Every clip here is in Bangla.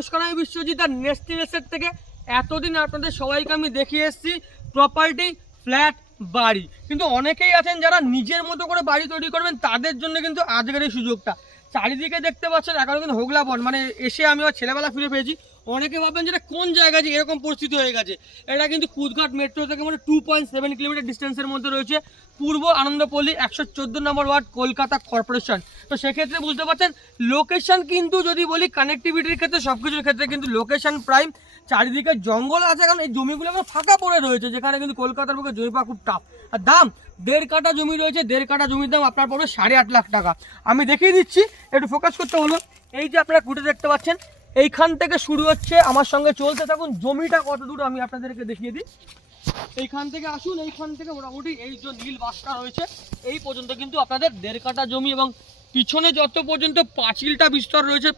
নমস্কার, আমি বিশ্বজিৎ আর নেস্টি এসেট থেকে এতদিন আপনাদের সবাইকে আমি দেখিয়ে এসেছি প্রপার্টি ফ্ল্যাট বাড়ি। কিন্তু অনেকেই আছেন যারা নিজের মতো করে বাড়ি তৈরি করবেন, তাদের জন্য কিন্তু আজকের এই সুযোগটা। চারিদিকে দেখতে পাচ্ছেন এখন কিন্তু হোগলা বন, মানে এসে আমি আমার ছেলেবেলা ফিরে পেয়েছি। অনেকে ভাববেন যেটা কোন জায়গায় যে এরকম পরিস্থিতি হয়ে গেছে। এটা কিন্তু কুদঘাট মেট্রো থেকে মানে 2.7 কিলোমিটার ডিস্টেন্সের মধ্যে রয়েছে পূর্ব আনন্দপল্লী 114 নম্বর ওয়ার্ড, কলকাতা কর্পোরেশন। তো সেক্ষেত্রে বুঝতে পারছেন লোকেশন কিন্তু যদি বলি কানেক্টিভিটির ক্ষেত্রে সব কিছুর ক্ষেত্রে কিন্তু লোকেশন প্রাইম। চারিদিকে জঙ্গল আছে, কারণ এই জমিগুলো এখন ফাঁকা পড়ে রয়েছে, যেখানে কিন্তু কলকাতার বুকে জমি পাওয়া খুব টাফ। আর দাম 1.5 কাঠা জমি রয়েছে, 1.5 কাঠা জমির দাম আপনার পড়বে 8.5 লাখ টাকা। আমি দেখিয়ে দিচ্ছি, একটু ফোকাস করতে হলো। এই যে আপনারা কুটে দেখতে পাচ্ছেন, এইখান থেকে শুরু হচ্ছে, আমার সঙ্গে চলতে থাকুন। জমিটা কত দূর আমি আপনাদেরকে দেখিয়ে দিই। এইখান থেকে আসুন, এইখান থেকে মোটামুটি এই যে নীল বাসটা রয়েছে এই পর্যন্ত কিন্তু আপনাদের 1.5 কাঠা জমি, এবং পিছনে যত পর্যন্ত পাঁচিলটা বিস্তর রয়েছে,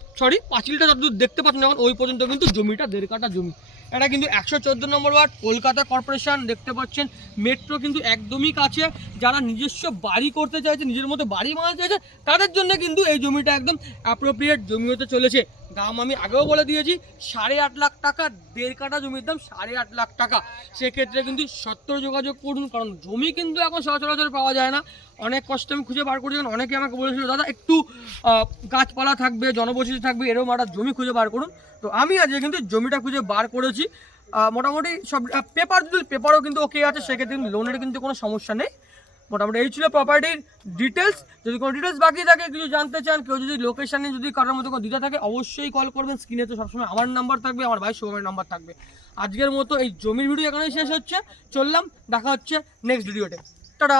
পাঁচিলটা যতদূর দেখতে পাচ্ছেন এখন ওই পর্যন্ত কিন্তু জমিটা 1.5 কাঠা জমি। এটা কিন্তু 114 নম্বর ওয়ার্ড, কলকাতা কর্পোরেশন। দেখতে পাচ্ছেন মেট্রো কিন্তু একদমই কাছে। যারা নিজস্ব বাড়ি করতে চাইছে, নিজের মতো বাড়ি বানাতে চাইছে, তাদের জন্য কিন্তু এই জমিটা একদম অ্যাপ্রোপ্রিয়েট জমি হতে চলেছে। দাম আমি আগেও বলে দিয়েছি, 8.5 লাখ টাকা। 1.5 কাঠা জমির দাম 8.5 লাখ টাকা। সেক্ষেত্রে কিন্তু সত্তর যোগাযোগ করুন, কারণ জমি কিন্তু এখন সচরাচর পাওয়া যায় না। অনেক কষ্ট আমি খুঁজে বার করেছি। অনেকে আমাকে বলেছিল দাদা একটু গাছপালা থাকবে, জনবসতি থাকবে, এরকম একটা জমি খুঁজে বার করুন। তো আমি আজকে কিন্তু জমিটা খুঁজে বার করেছি। মোটামুটি সব পেপারও কিন্তু ওকে আছে, সেক্ষেত্রে কিন্তু লোনের কিন্তু কোনো সমস্যা নেই। মোটামুটি এই ছিল প্রপার্টির ডিটেলস। যদি কোনো ডিটেলস বাকি থাকে, কিছু জানতে চান, কেউ যদি লোকেশানে যদি কারোর মতো কোনো দিতে থাকে, অবশ্যই কল করবেন। স্ক্রিনে তো সবসময় আমার নাম্বার থাকবে, আমার ভাই শুভমের নাম্বার থাকবে। আজকের মতো এই জমির ভিডিও এখানেই শেষ হচ্ছে। চললাম, দেখা হচ্ছে নেক্সট ভিডিওতে। টাটা।